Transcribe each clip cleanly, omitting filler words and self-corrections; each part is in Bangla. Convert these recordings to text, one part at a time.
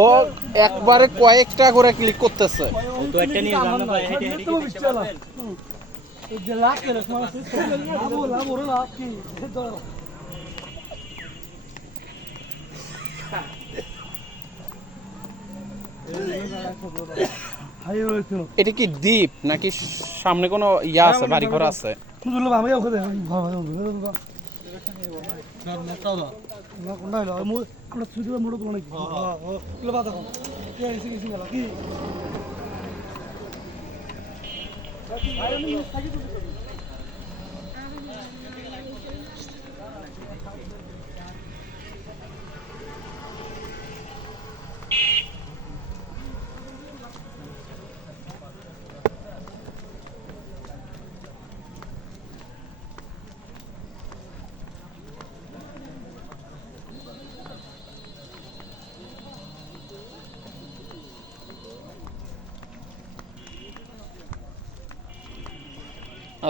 ও একবারে কয়েকটা করে ক্লিক করতেছে। এটা কি দ্বীপ নাকি সামনে কোনো ইয়া আছে, বাড়ি ঘর আছে?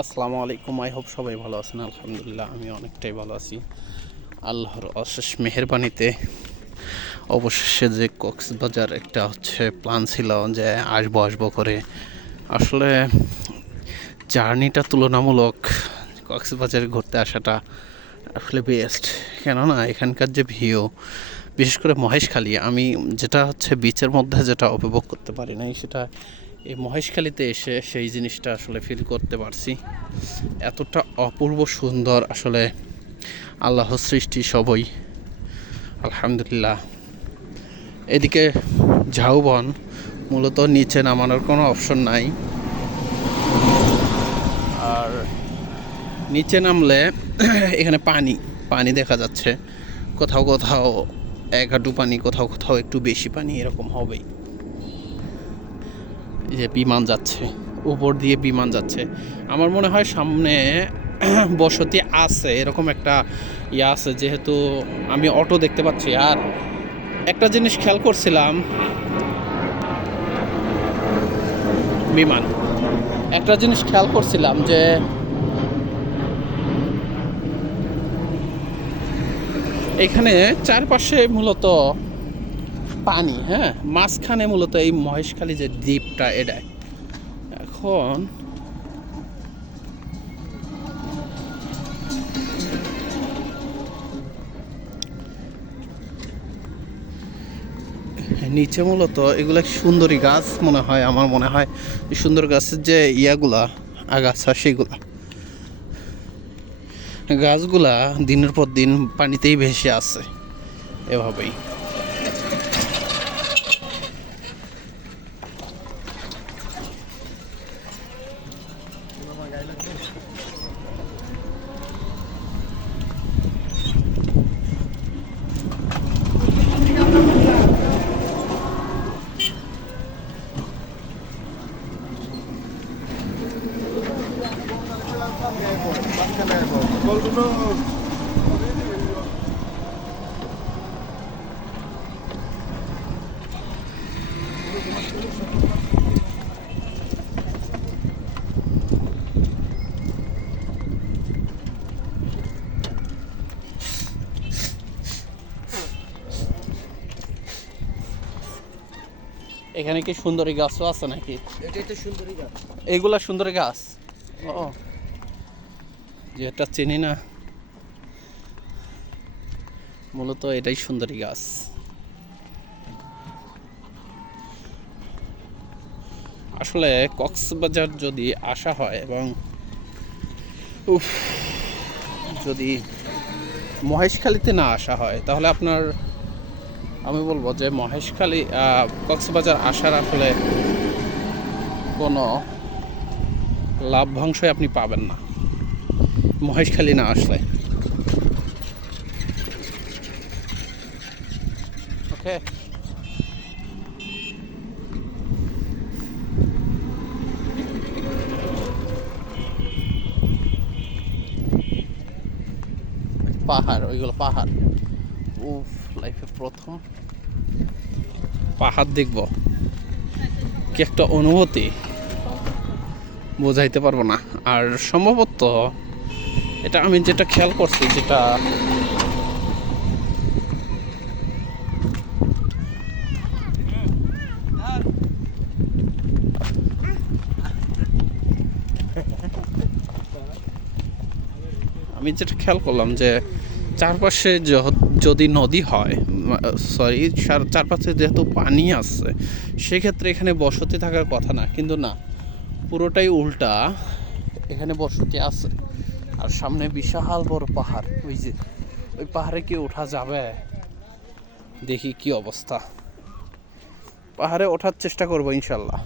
আসসালামু আলাইকুম, আই হোপ সবাই ভালো আছেন। আলহামদুলিল্লাহ আমি অনেকটাই ভালো আছি আল্লাহর অশেষ মেহেরবানিতে। অবশেষে যে কক্সবাজার একটা প্ল্যান ছিল যে আসবো করে, আসলে জার্নিটা তুলনামূলক কক্সবাজারে ঘুরতে আসাটা আসলে বেস্ট। কেননা এখানকার যে ভিউ, বিশেষ করে মহেশখালী, আমি যেটা বিচের মধ্যে যেটা উপভোগ করতে পারি নাই, সেটা এই মহেশখালীতে এসে সেই জিনিসটা আসলে ফিল করতে পারছি। এতটা অপূর্ব সুন্দর আসলে আল্লাহর সৃষ্টি সবই, আলহামদুলিল্লাহ। এদিকে ঝাউবন, মূলত নিচে নামানোর কোনো অপশন নাই। আর নিচে নামলে এখানে পানি দেখা যাচ্ছে, কোথাও কোথাও এক হাঁটু পানি, কোথাও কোথাও একটু বেশি পানি, এরকম হবেই। এই যে বিমান যাচ্ছে, উপর দিয়ে বিমান যাচ্ছে। আমার মনে হয় সামনে বসতি আছে, এরকম একটা ইয়ে আছে, যেহেতু আমি অটো দেখতে পাচ্ছি। আর একটা জিনিস খেয়াল করছিলাম, যে এখানে চারপাশে মূলত পানি, হ্যাঁ, মাঝখানে মূলত এই মহেশখালী যে দ্বীপটা, এটা এখন নিচে মূলত এগুলা সুন্দরী গাছ মনে হয়, আমার মনে হয় সুন্দর গাছের যে ইয়াগুলা আগাছা, সেগুলা গাছগুলা দিনের পর দিন পানিতেই ভেসে আছে এভাবেই। এখানে কি সুন্দরী গাছও আছে নাকি? এইগুলা সুন্দরী গাছ, ও যেটা চিনি না, মূলত এটাই সুন্দরী গাছ। আসলে কক্সবাজার যদি আসা হয় এবং যদি মহেশখালীতে না আসা হয়, তাহলে আমি বলবো যে মহেশখালী কক্সবাজার আসার আসলে কোনো লাভ্যাংশই আপনি পাবেন না মহেশখালী না আসলে। ওকে, পাহাড়, ওইগুলো পাহাড়। লাইফে প্রথম পাহাড় দেখব। কি একটা অনুভূতি বোঝাইতে পারবো না। আর সম্ভবত এটা আমি যেটা খেয়াল করছি, যেটা আমি যেটা খেয়াল করলাম যে চারপাশে যদি নদী হয়, সরি, চারপাশে যেহেতু পানি আছে, সেক্ষেত্রে এখানে বসতি থাকার কথা না, কিন্তু না, পুরোটাই উল্টা। এখানে বসতি আছে। আর সামনে বিশাল বড় পাহাড়, ওই যে ওই পাহাড়ে কি ওঠা যাবে? দেখি কি অবস্থা। পাহাড়ে ওঠার চেষ্টা করবো ইনশাল্লাহ।